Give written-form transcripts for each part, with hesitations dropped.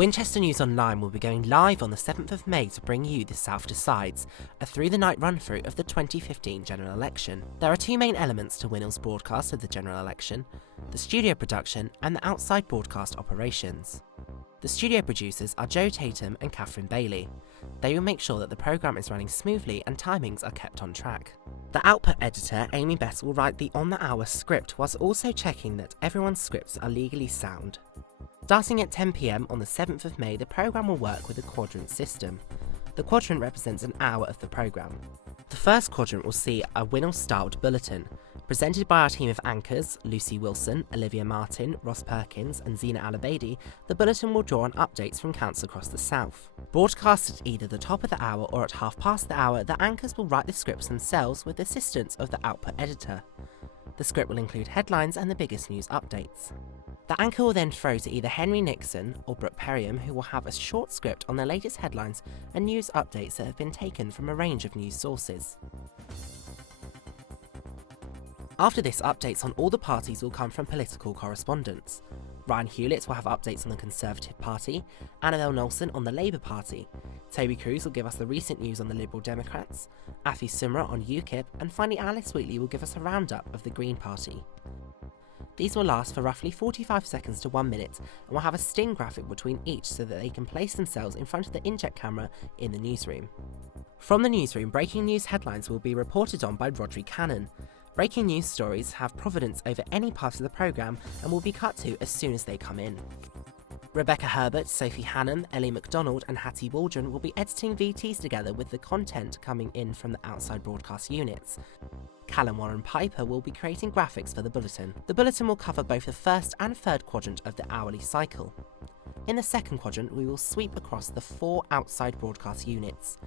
Winchester News Online will be going live on the 7th of May to bring you The South Decides, a through-the-night run-through of the 2015 general election. There are two main elements to WINOL's broadcast of the general election: the studio production and the outside broadcast operations. The studio producers are Joe Tatum and Catherine Bailey. They will make sure that the programme is running smoothly and timings are kept on track. The output editor, Amy Bess, will write the on-the-hour script whilst also checking that everyone's scripts are legally sound. Starting at 10 PM on the 7th of May, the programme will work with a quadrant system. The quadrant represents an hour of the programme. The first quadrant will see a WINOL-styled bulletin. Presented by our team of anchors, Lucy Wilson, Olivia Martin, Ross Perkins and Zina Alabadi, the bulletin will draw on updates from counts across the South. Broadcast at either the top of the hour or at half past the hour, the anchors will write the scripts themselves with the assistance of the output editor. The script will include headlines and the biggest news updates. The anchor will then throw to either Henry Nixon or Brooke Perriam, who will have a short script on the latest headlines and news updates that have been taken from a range of news sources. After this, updates on all the parties will come from political correspondents. Ryan Hewlett will have updates on the Conservative Party, Annabelle Nelson on the Labour Party, Toby Cruz will give us the recent news on the Liberal Democrats, Afi Sumra on UKIP, and finally Alice Wheatley will give us a roundup of the Green Party. These will last for roughly 45 seconds to 1 minute and will have a sting graphic between each so that they can place themselves in front of the inject camera in the newsroom. From the newsroom, breaking news headlines will be reported on by Rodri Cannon. Breaking news stories have providence over any part of the programme and will be cut to as soon as they come in. Rebecca Herbert, Sophie Hannam, Ellie MacDonald and Hattie Waldron will be editing VTs together with the content coming in from the outside broadcast units. Callum Warren Piper will be creating graphics for the bulletin. The bulletin will cover both the first and third quadrant of the hourly cycle. In the second quadrant, we will sweep across the 4 outside broadcast units.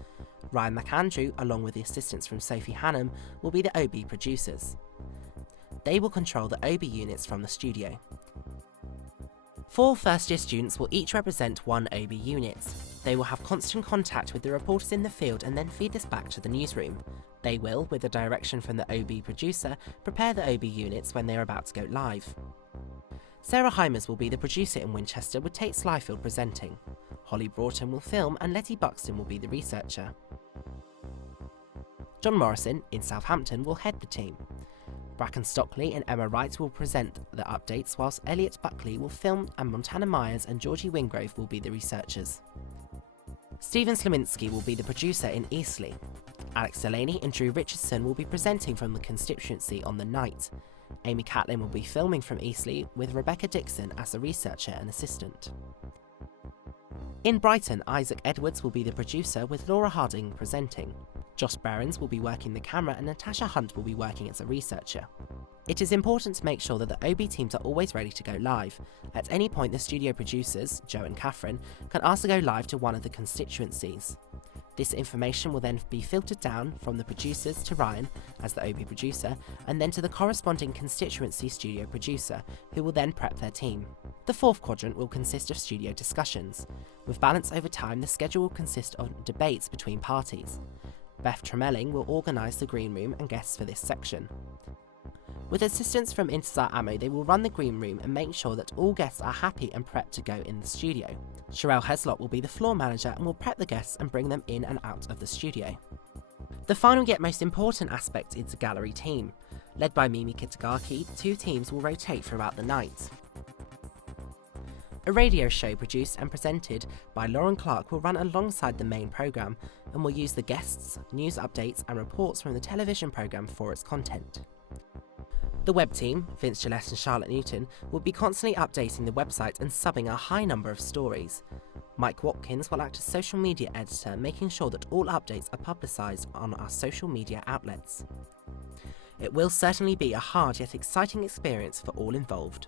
Ryan McAndrew, along with the assistance from Sophie Hannam, will be the OB producers. They will control the OB units from the studio. 4 first-year students will each represent 1 OB unit. They will have constant contact with the reporters in the field and then feed this back to the newsroom. They will, with the direction from the OB producer, prepare the OB units when they are about to go live. Sarah Hymers will be the producer in Winchester with Tate Slyfield presenting. Holly Broughton will film and Letty Buxton will be the researcher. John Morrison, in Southampton, will head the team. Bracken Stockley and Emma Wright will present the updates, whilst Elliot Buckley will film and Montana Myers and Georgie Wingrove will be the researchers. Stephen Slominski will be the producer in Eastleigh. Alex Delaney and Drew Richardson will be presenting from the constituency on the night. Amy Catlin will be filming from Eastleigh with Rebecca Dixon as the researcher and assistant. In Brighton, Isaac Edwards will be the producer with Laura Harding presenting. Josh Behrens will be working the camera and Natasha Hunt will be working as a researcher. It is important to make sure that the OB teams are always ready to go live. At any point, the studio producers, Joe and Catherine, can ask to go live to one of the constituencies. This information will then be filtered down from the producers to Ryan as the OB producer and then to the corresponding constituency studio producer, who will then prep their team. The 4th quadrant will consist of studio discussions. With balance over time, the schedule will consist of debates between parties. Beth Tremelling will organise the green room and guests for this section. With assistance from Intezar Amo, they will run the green room and make sure that all guests are happy and prepped to go in the studio. Sherelle Heslop will be the floor manager and will prep the guests and bring them in and out of the studio. The final yet most important aspect is the gallery team. Led by Mimi Kitagaki, 2 teams will rotate throughout the night. A radio show produced and presented by Lauren Clark will run alongside the main programme and will use the guests, news updates and reports from the television programme for its content. The web team, Vince Gillette and Charlotte Newton, will be constantly updating the website and subbing a high number of stories. Mike Watkins will act as social media editor, making sure that all updates are publicised on our social media outlets. It will certainly be a hard yet exciting experience for all involved.